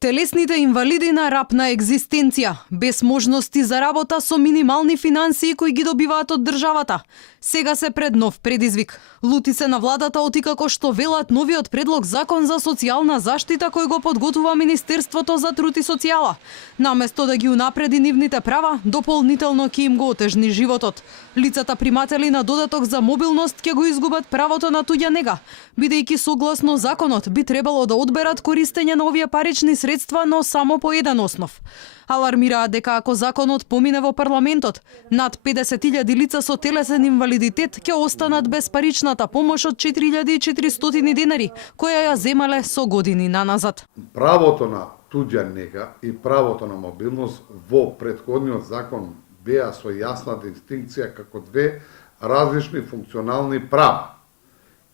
Телесните инвалиди на рапна екзистенција, без можности за работа со минимални финансии кои ги добиваат од државата. Сега се пред нов предизвик. Лути се на владата оти како што велат новиот предлог закон за социјална заштита кој го подготвува Министерството за труд и социјала. Наместо да ги унапреди нивните права, дополнително ќе им го отежни животот. Лицата приматели на додаток за мобилност ќе го изгубат правото на туѓа нега, бидејќи согласно законот би требало да одберат користење на овие парични средства, но само по еден основ. Алармираат дека ако законот помине во парламентот, над 50.000 лица со телесен инвалидитет ќе останат без паричната помош од 4.400 денари, која ја земале со години наназад. Правото на туѓа нега и правото на мобилност во претходниот закон беа со јасна дистинкција како две различни функционални права.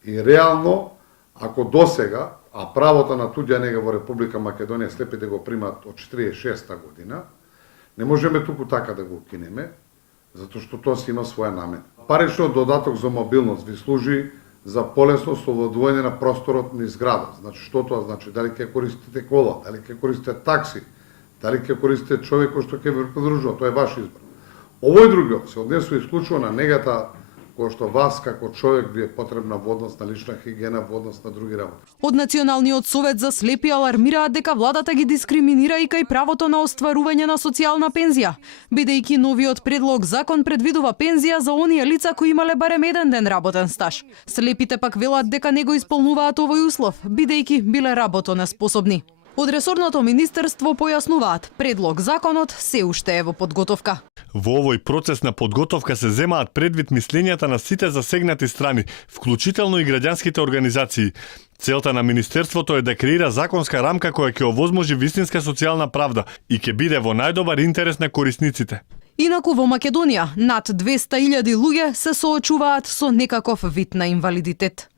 И реално, ако досега, а правото на туѓа нега во Република Македонија слепите го примат од 46-та година, не можеме туку така да го укинеме, затоа што тоа си има своја намена. Паричниот додаток за мобилност ви служи за полесно слободување на просторот низ града. Значи, што тоа значи? Дали ќе користите кола, дали ќе користите такси, дали ќе користите човек кој што ќе ви подружува, тоа е ваш избор. Овој другиот се однесува исклучиво на негата кој што вас како човек ви е потребна во однос на лична хигиена, во однос на други работи. Од Националниот совет за слепи алармираат дека владата ги дискриминира и кај правото на остварување на социјална пензија, бидејќи новиот предлог закон предвидува пензија за оние лица кои имале барем еден ден работен стаж. Слепите пак велат дека не го исполнуваат овој услов, бидејќи биле работонеспособни. Од ресорното министерство појаснуваат, предлог законот се уште е во подготовка. Во овој процес на подготовка се земаат предвид мислењата на сите засегнати страни, вклучително и граѓанските организации. Целта на Министерството е да креира законска рамка која ќе овозможи вистинска социјална правда и ќе биде во најдобар интерес на корисниците. Инаку во Македонија над 200.000 луѓе се соочуваат со некаков вид на инвалидитет.